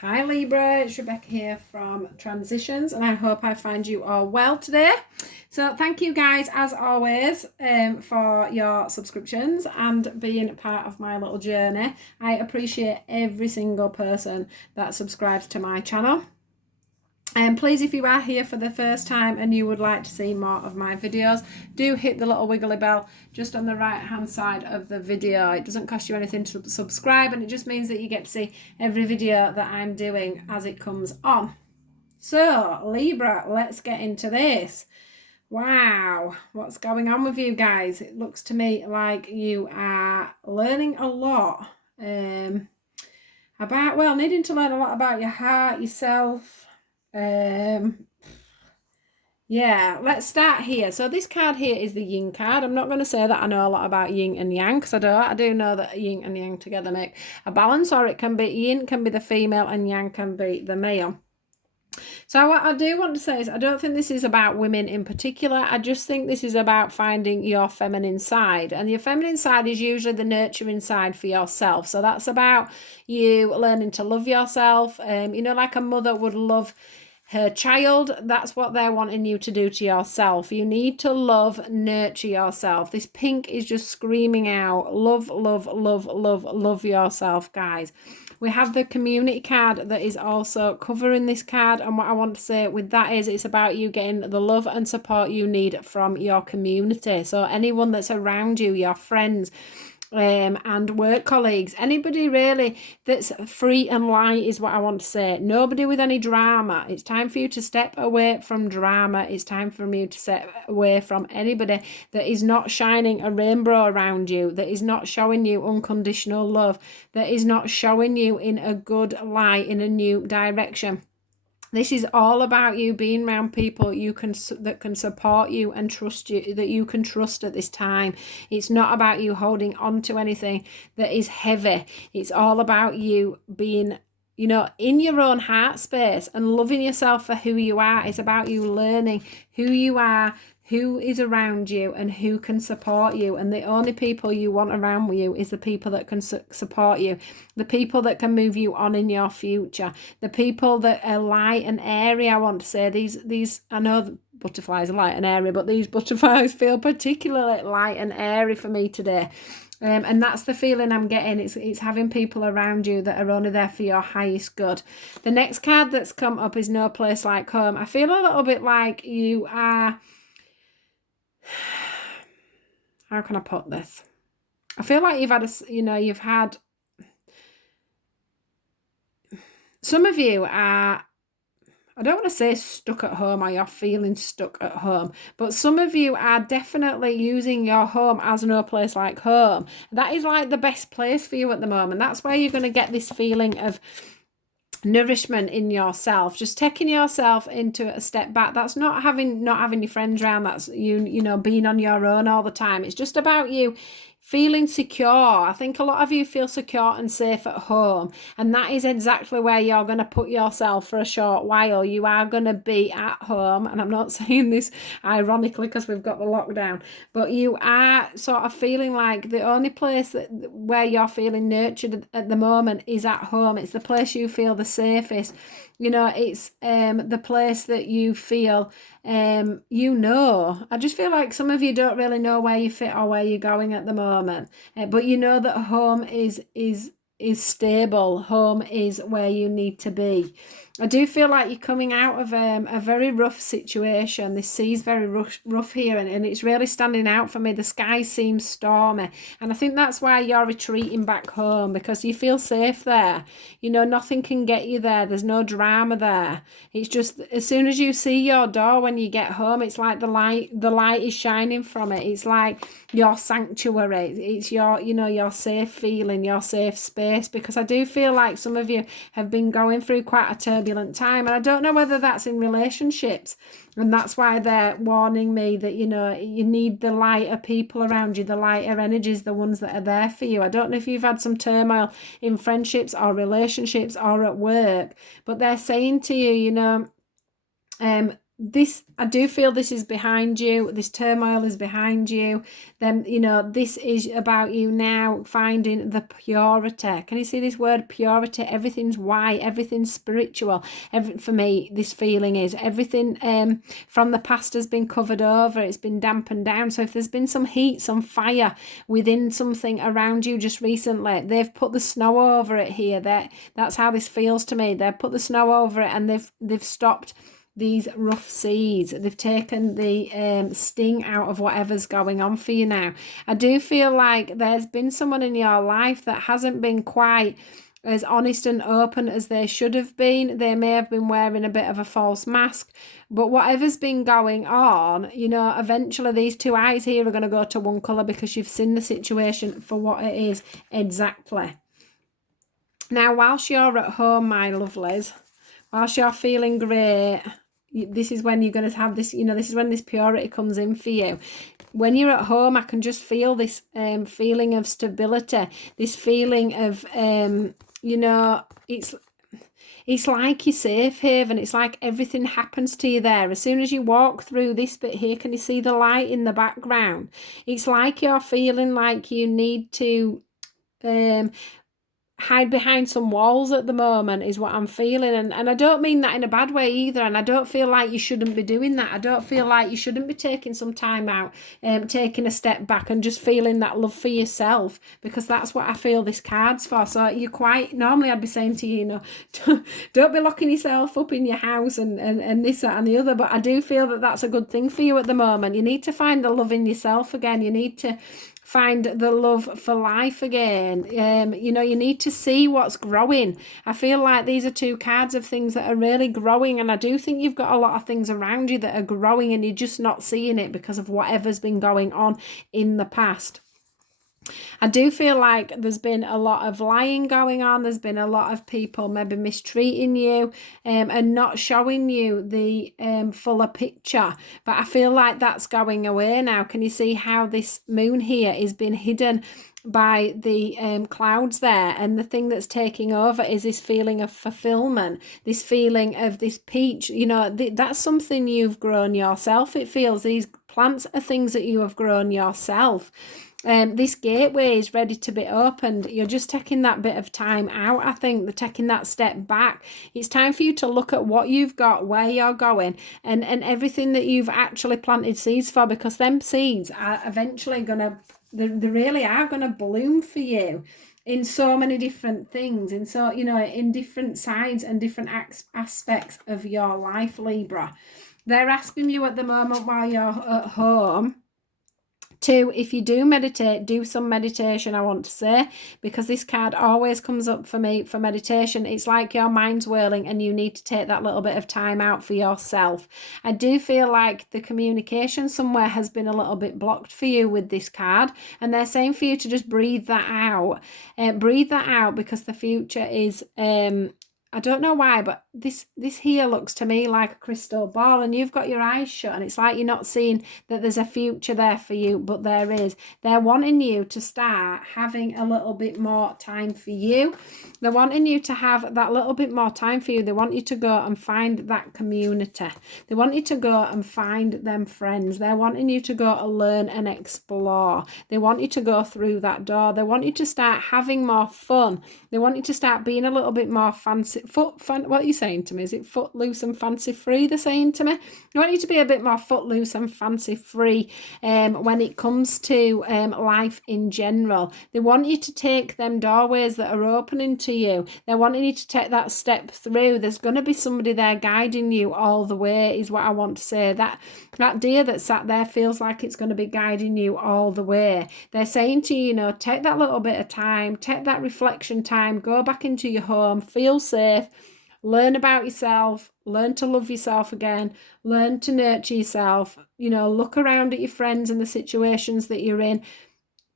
Hi Libra, it's Rebecca here from Transitions, and I hope I find you all well today. So thank you guys as always for your subscriptions and being part of my little journey. I appreciate every single person that subscribes to my channel. And please, if you are here for the first time and you would like to see more of my videos, do hit the little wiggly bell just on the right hand side of the video. It doesn't cost you anything to subscribe, and it just means that you get to see every video that I'm doing as it comes on. So Libra, let's get into this. Wow, what's going on with you guys? It looks to me like you are learning a lot about, well, needing to learn a lot about your heart, yourself. Yeah, let's start here. So this card here is the yin card. I'm not going to say that I know a lot about yin and yang, because I don't. I do know that yin and yang together make a balance, or it can be yin can be the female and yang can be the male. So what I do want to say is I don't think this is about women in particular. I just think this is about finding your feminine side. And your feminine side is usually the nurturing side for yourself. So that's about you learning to love yourself. Like a mother would love her child. That's what they're wanting you to do to yourself. You need to love, nurture yourself. This pink is just screaming out love, love, love, love, love yourself, guys. We have the community card that is also covering this card, and what I want to say with that is it's about you getting the love and support you need from your community. So anyone that's around you, your friends, and work colleagues, anybody really that's free and light is what I want to say. Nobody with any drama. It's time for you to step away from drama. It's time for you to step away from anybody that is not shining a rainbow around you, that is not showing you unconditional love, that is not showing you in a good light, in a new direction. This is all about you being around people that can support you and trust you, that you can trust at this time. It's not about you holding on to anything that is heavy. It's all about you being, in your own heart space and loving yourself for who you are. It's about you learning who you are, who is around you, and who can support you. And the only people you want around you is the people that can support you, the people that can move you on in your future, the people that are light and airy. I want to say these I know the butterflies are light and airy, but these butterflies feel particularly light and airy for me today. And that's the feeling I'm getting. It's having people around you that are only there for your highest good. The next card that's come up is No Place Like Home. I feel a little bit like you are... How can I put this? I feel like you've had... Some of you are... I don't want to say stuck at home or you're feeling stuck at home, but some of you are definitely using your home as no place like home. That is like the best place for you at the moment. That's where you're going to get this feeling of nourishment in yourself, just taking yourself into a step back. That's not having your friends around. That's you being on your own all the time. It's just about you feeling secure. I think a lot of you feel secure and safe at home, and that is exactly where you're going to put yourself for a short while. You are going to be at home, and I'm not saying this ironically because we've got the lockdown, but you are sort of feeling like the only place where you're feeling nurtured at the moment is at home. It's the place you feel the safest. It's the place that you feel I just feel like some of you don't really know where you fit or where you're going at the moment, but you know that home is stable. Home is where you need to be. I do feel like you're coming out of a very rough situation. This sea's very rough here, and it's really standing out for me. The sky seems stormy, and I think that's why you're retreating back home, because you feel safe there. Nothing can get you there. There's no drama there. It's just as soon as you see your door when you get home, it's like the light is shining from it. It's like your sanctuary. It's your safe feeling, your safe space, because I do feel like some of you have been going through quite a turbulent time, and I don't know whether that's in relationships, and that's why they're warning me that you need the lighter people around you, the lighter energies, the ones that are there for you. I don't know if you've had some turmoil in friendships or relationships or at work, but they're saying to you, I do feel this is behind you. This turmoil is behind you. Then, you know, this is about you now finding the purity. Can you see this word purity? Everything's white, everything's spiritual. For me, this feeling is everything from the past has been covered over. It's been dampened down. So if there's been some heat, some fire within something around you just recently, they've put the snow over it here. That's how this feels to me. They've put the snow over it, and they've stopped these rough seas. They've taken the sting out of whatever's going on for you now. I do feel like there's been someone in your life that hasn't been quite as honest and open as they should have been. They may have been wearing a bit of a false mask, but whatever's been going on, you know, eventually these two eyes here are going to go to one colour, because you've seen the situation for what it is exactly. Now, whilst you're at home, my lovelies, whilst you're feeling great, this is when you're going to have this, you know, this is when this purity comes in for you. When you're at home, I can just feel this feeling of stability, this feeling of, you know, it's like your safe haven. It's like everything happens to you there. As soon as you walk through this bit here, can you see the light in the background? It's like you're feeling like you need to hide behind some walls at the moment, is what I'm feeling. And I don't mean that in a bad way either. And I don't feel like you shouldn't be doing that. I don't feel like you shouldn't be taking some time out, taking a step back and just feeling that love for yourself, because that's what I feel this card's for. So you're quite, normally I'd be saying to you, you know, don't be locking yourself up in your house and this, that and the other. But I do feel that that's a good thing for you at the moment. You need to find the love in yourself again. You need to find the love for life again. You know, you need to see what's growing. I feel like these are two cards of things that are really growing, and I do think you've got a lot of things around you that are growing, and you're just not seeing it because of whatever's been going on in the past. I do feel like there's been a lot of lying going on. There's been a lot of people maybe mistreating you and not showing you the fuller picture. But I feel like that's going away now. Can you see how this moon here is being hidden by the clouds there? And the thing that's taking over is this feeling of fulfillment, this feeling of this peach. You know, that's something you've grown yourself. It feels these plants are things that you have grown yourself. This gateway is ready to be opened. You're just taking that bit of time out, I think. They're taking that step back. It's time for you to look at what you've got, where you're going, and everything that you've actually planted seeds for, because them seeds are eventually they really are going to bloom for you in so many different things. And so, you know, in different sides and different aspects of your life, Libra. They're asking you at the moment while you're at home to, if you do meditate, do some meditation, I want to say, because this card always comes up for me for meditation. It's like your mind's whirling and you need to take that little bit of time out for yourself. I do feel like the communication somewhere has been a little bit blocked for you with this card, and they're saying for you to just breathe that out. Breathe that out, because the future is I don't know why, but this here looks to me like a crystal ball, and you've got your eyes shut, and it's like you're not seeing that there's a future there for you, but there is. They're wanting you to start having a little bit more time for you. They're wanting you to have that little bit more time for you. They want you to go and find that community. They want you to go and find them friends. They're wanting you to go and learn and explore. They want you to go through that door. They want you to start having more fun. They want you to start being a little bit more fancy. What are you saying to me? Is it footloose and fancy free? They're saying to me. I want you to be a bit more footloose and fancy free when it comes to life in general. They want you to take them doorways that are opening to you. They're wanting you to take that step through. There's going to be somebody there guiding you all the way, is what I want to say. That deer that sat there feels like it's going to be guiding you all the way. They're saying to you, you know, take that little bit of time, take that reflection time, go back into your home, feel safe, learn about yourself, learn to love yourself again, learn to nurture yourself, you know, look around at your friends and the situations that you're in,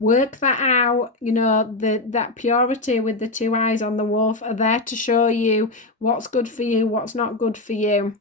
work that out. You know, that purity with the two eyes on the wolf are there to show you what's good for you, what's not good for you.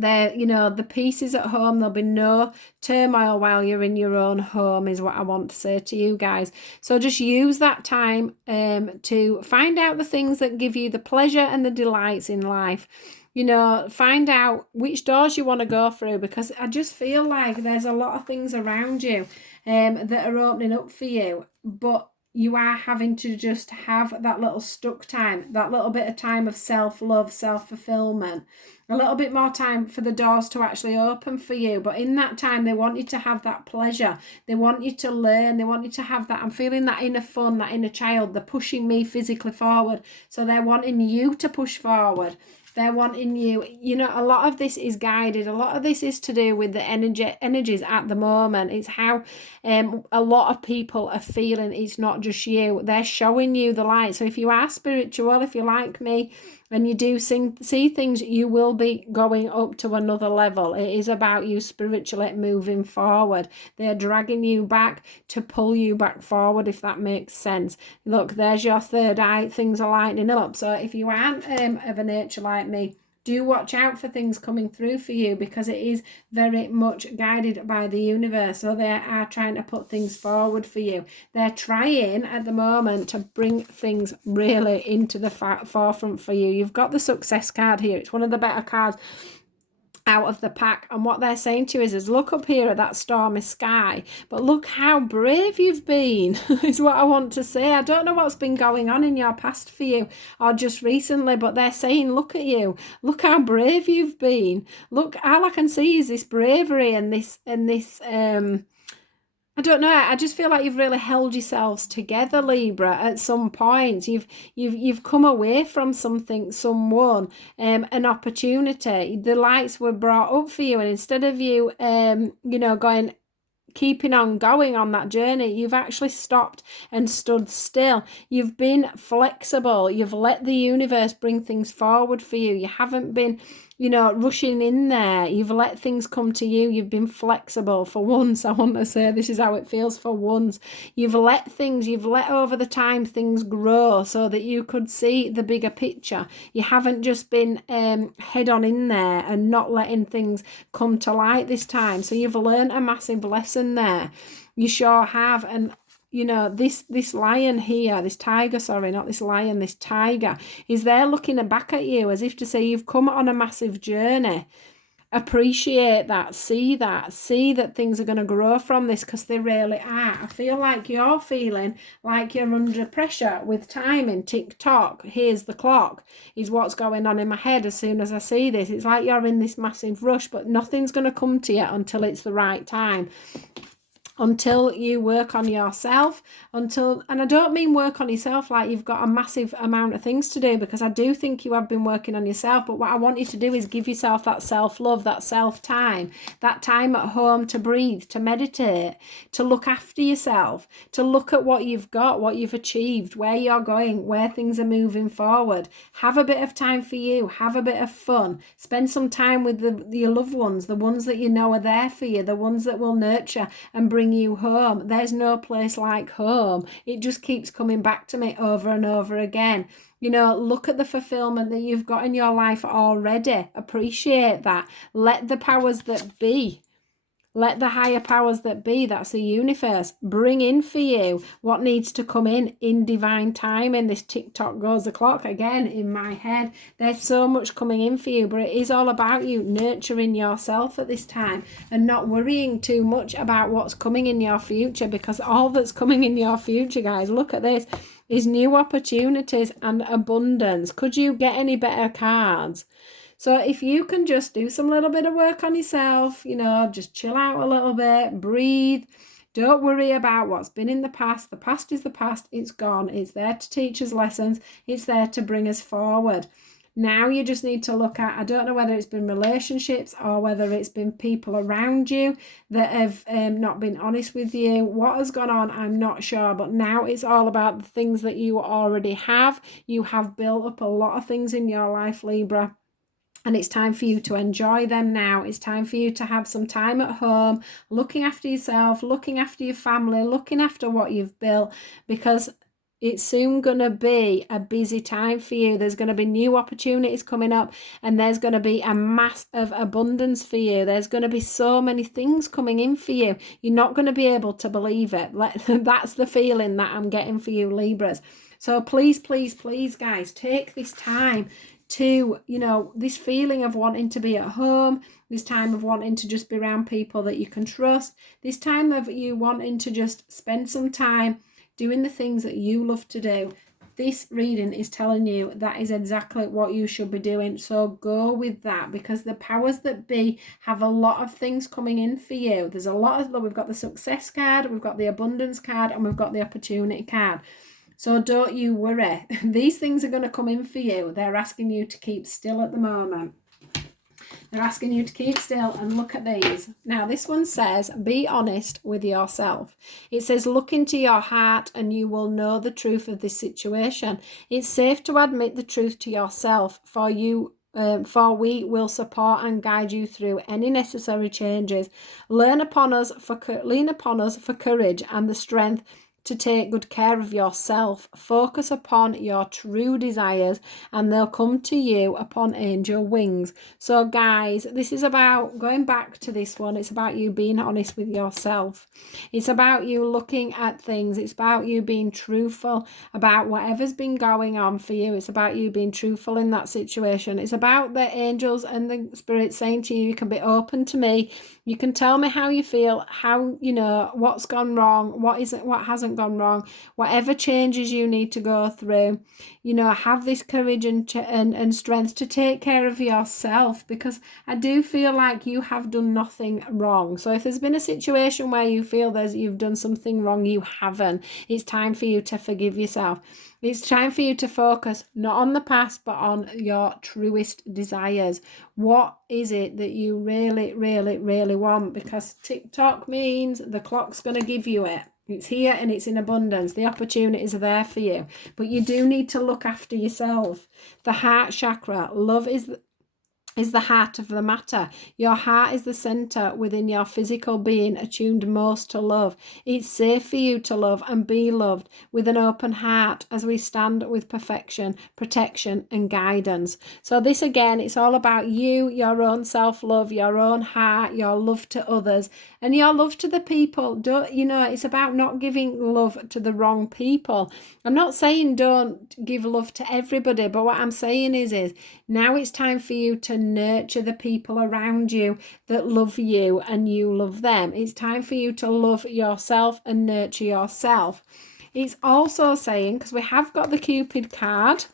The peace is at home. There'll be no turmoil while you're in your own home, is what I want to say to you guys. So just use that time to find out the things that give you the pleasure and the delights in life. Find out which doors you want to go through, because I just feel like there's a lot of things around you that are opening up for you, but you are having to just have that little stuck time, that little bit of time of self-love, self-fulfillment, a little bit more time for the doors to actually open for you. But in that time, they want you to have that pleasure. They want you to learn. They want you to have that. I'm feeling that inner fun, that inner child. They're pushing me physically forward. So they're wanting you to push forward. They're wanting you, a lot of this is guided. A lot of this is to do with the energies at the moment. It's how a lot of people are feeling. It's not just you. They're showing you the light. So if you are spiritual, if you're like me, and you do see things, you will be going up to another level. It is about you spiritually moving forward. They're dragging you back to pull you back forward, if that makes sense. Look, there's your third eye. Things are lightening up. So if you aren't of a nature like me, do watch out for things coming through for you, because it is very much guided by the universe. So they are trying to put things forward for you. They're trying at the moment to bring things really into the forefront for you. You've got the success card here. It's one of the better cards out of the pack, and what they're saying to you is look up here at that stormy sky, but look how brave you've been is what I want to say. I don't know what's been going on in your past for you or just recently, but they're saying look at you, look how brave you've been. Look, all I can see is this bravery and this I don't know. I just feel like you've really held yourselves together, Libra. At some point, you've come away from someone, an opportunity. The lights were brought up for you, and instead of you, keeping on going on that journey, you've actually stopped and stood still. You've been flexible. You've let the universe bring things forward for you. You haven't been rushing in there. You've let things come to you. You've been flexible for once. I want to say this is how it feels for once. You've let over the time things grow so that you could see the bigger picture. You haven't just been head on in there and not letting things come to light this time. So you've learned a massive lesson there. You sure have. And this lion here, this tiger, sorry, not this lion, this tiger, is there looking back at you as if to say you've come on a massive journey. Appreciate that, see that things are going to grow from this, because they really are. I feel like you're feeling like you're under pressure with timing. Tick-tock, here's the clock, is what's going on in my head as soon as I see this. It's like you're in this massive rush, but nothing's going to come to you until it's the right time. Until you work on yourself, and I don't mean work on yourself like you've got a massive amount of things to do, because I do think you have been working on yourself, but what I want you to do is give yourself that self-love, that self-time, that time at home to breathe, to meditate, to look after yourself, to look at what you've got, what you've achieved, where you're going, where things are moving forward. Have a bit of time for you, have a bit of fun, spend some time with your loved ones, the ones that you know are there for you, the ones that will nurture and bring you home. There's no place like home. It just keeps coming back to me over and over again. Look at the fulfillment that you've got in your life already. Appreciate that. Let the powers that be, let the higher powers that be, that's the universe, bring in for you what needs to come in divine time. And this tick-tock goes the clock again in my head. There's so much coming in for you, but it is all about you nurturing yourself at this time and not worrying too much about what's coming in your future, because all that's coming in your future, guys, look at this, is new opportunities and abundance. Could you get any better cards? So if you can just do some little bit of work on yourself, just chill out a little bit, breathe. Don't worry about what's been in the past. The past is the past. It's gone. It's there to teach us lessons. It's there to bring us forward. Now you just need to look at, I don't know whether it's been relationships or whether it's been people around you that have not been honest with you. What has gone on, I'm not sure. But now it's all about the things that you already have. You have built up a lot of things in your life, Libra. And it's time for you to enjoy them now. It's time for you to have some time at home, looking after yourself, looking after your family, looking after what you've built, because it's soon going to be a busy time for you. There's going to be new opportunities coming up, and there's going to be a mass of abundance for you. There's going to be so many things coming in for you. You're not going to be able to believe it. That's the feeling that I'm getting for you, Libras. So please, please, please, guys, take this time to, this feeling of wanting to be at home, this time of wanting to just be around people that you can trust, this time of you wanting to just spend some time doing the things that you love to do. This reading is telling you that is exactly what you should be doing. So go with that, because the powers that be have a lot of things coming in for you. There's a lot of, we've got the success card, we've got the abundance card, and we've got the opportunity card. So don't you worry. These things are going to come in for you. They're asking you to keep still at the moment. They're asking you to keep still and look at these. Now, this one says, be honest with yourself. It says, look into your heart and you will know the truth of this situation. It's safe to admit the truth to yourself, for we will support and guide you through any necessary changes. Lean upon us for courage and the strength to take good care of yourself. Focus upon your true desires and they'll come to you upon angel wings. So guys, this is about, going back to this one, it's about you being honest with yourself. It's about you looking at things. It's about you being truthful about whatever's been going on for you. It's about you being truthful in that situation. It's about the angels and the spirits saying to you, you can be open to me. You can tell me how you feel, how, what's gone wrong, what hasn't gone wrong, whatever changes you need to go through. Have this courage and strength to take care of yourself, because I do feel like you have done nothing wrong. So if there's been a situation where you feel you've done something wrong, you haven't. It's time for you to forgive yourself. It's time for you to focus not on the past, but on your truest desires. What is it that you really, really, really want? Because TikTok means the clock's going to give you it. It's here and it's in abundance. The opportunities are there for you. But you do need to look after yourself. The heart chakra, love is the heart of the matter. Your heart is the center within your physical being, attuned most to love. It's safe for you to love and be loved with an open heart as we stand with perfection, protection and guidance. So this again, it's all about you, your own self-love, your own heart, your love to others and your love to the people. It's about not giving love to the wrong people. I'm not saying don't give love to everybody, but what I'm saying is now it's time for you to nurture the people around you that love you and you love them. It's time for you to love yourself and nurture yourself. It's also saying, because we have got the Cupid card,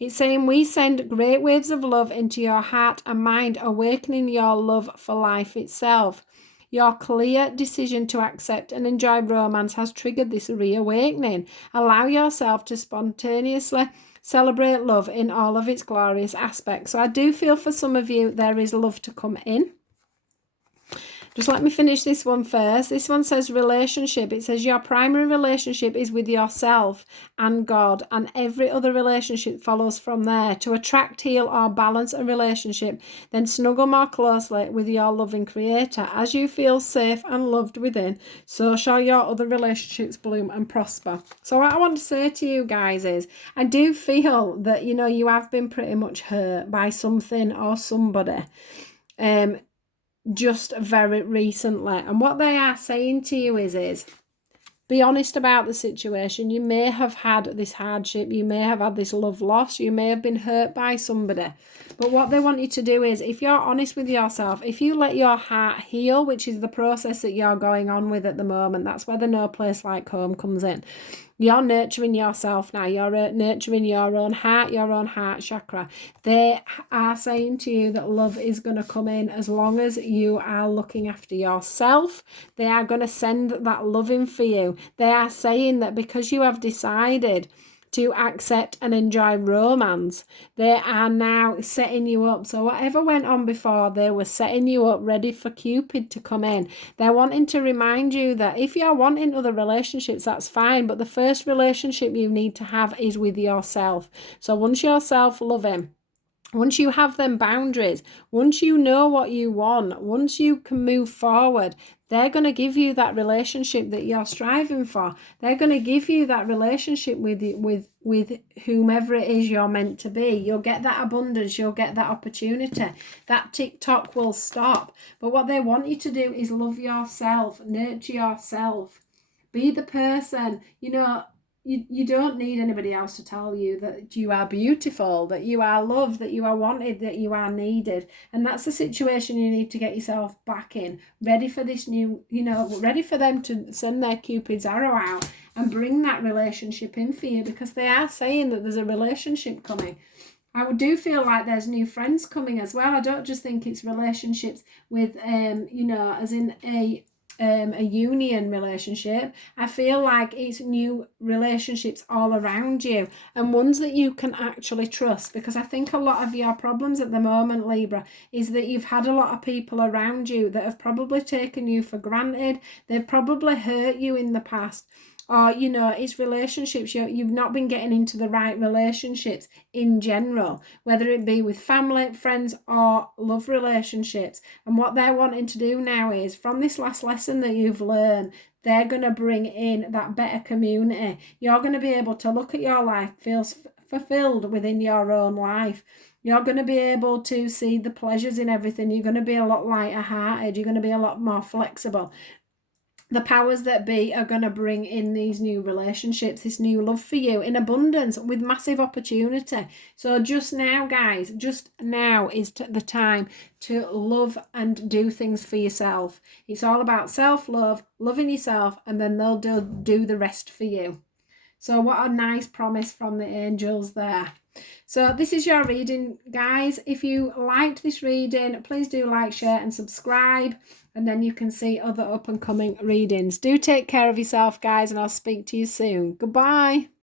it's saying we send great waves of love into your heart and mind, awakening your love for life itself. Your clear decision to accept and enjoy romance has triggered this reawakening. Allow yourself to spontaneously celebrate love in all of its glorious aspects. So I do feel for some of you there is love to come in. Just let me finish this one first. This one says relationship. It says your primary relationship is with yourself and God, and every other relationship follows from there. To attract, heal, or balance a relationship, then snuggle more closely with your loving Creator. As you feel safe and loved within, so shall your other relationships bloom and prosper. So what I want to say to you guys is, I do feel that, you have been pretty much hurt by something or somebody. Just very recently, and what they are saying to you is be honest about the situation. You may have had this hardship, you may have had this love loss, you may have been hurt by somebody, but what they want you to do is, if you're honest with yourself, if you let your heart heal, which is the process that you're going on with at the moment, that's where the no place like home comes in. You're nurturing yourself now. You're nurturing your own heart chakra. They are saying to you that love is going to come in as long as you are looking after yourself. They are going to send that love in for you. They are saying that because you have decided to accept and enjoy romance, they are now setting you up. So whatever went on before, they were setting you up ready for Cupid to come in. They're wanting to remind you that if you're wanting other relationships, that's fine, but the first relationship you need to have is with yourself. So once you're self-loving, once you have them boundaries, once you know what you want, once you can move forward, they're going to give you that relationship that you're striving for. They're going to give you that relationship with whomever it is you're meant to be. You'll get that abundance. You'll get that opportunity. That TikTok will stop. But what they want you to do is love yourself, nurture yourself. Be the person, you don't need anybody else to tell you that you are beautiful, that you are loved, that you are wanted, that you are needed. And that's the situation you need to get yourself back in, ready for this new, ready for them to send their Cupid's arrow out and bring that relationship in for you, because they are saying that there's a relationship coming. I do feel like there's new friends coming as well. I don't just think it's relationships with, as in a union relationship. I feel like it's new relationships all around you, and ones that you can actually trust, because I think a lot of your problems at the moment, Libra, is that you've had a lot of people around you that have probably taken you for granted. They've probably hurt you in the past, or it's relationships you've not been getting into the right relationships in general, whether it be with family, friends, or love relationships. And what they're wanting to do now is, from this last lesson that you've learned, they're going to bring in that better community. You're going to be able to look at your life, feel fulfilled within your own life. You're going to be able to see the pleasures in everything. You're going to be a lot lighter hearted. You're going to be a lot more flexible. The powers that be are going to bring in these new relationships, this new love for you in abundance with massive opportunity. So just now, guys, just now is the time to love and do things for yourself. It's all about self-love, loving yourself, and then they'll do the rest for you. So what a nice promise from the angels there. So this is your reading, guys. If you liked this reading, please do like, share, and subscribe, and then you can see other up and coming readings. Do take care of yourself, guys, and I'll speak to you soon. Goodbye.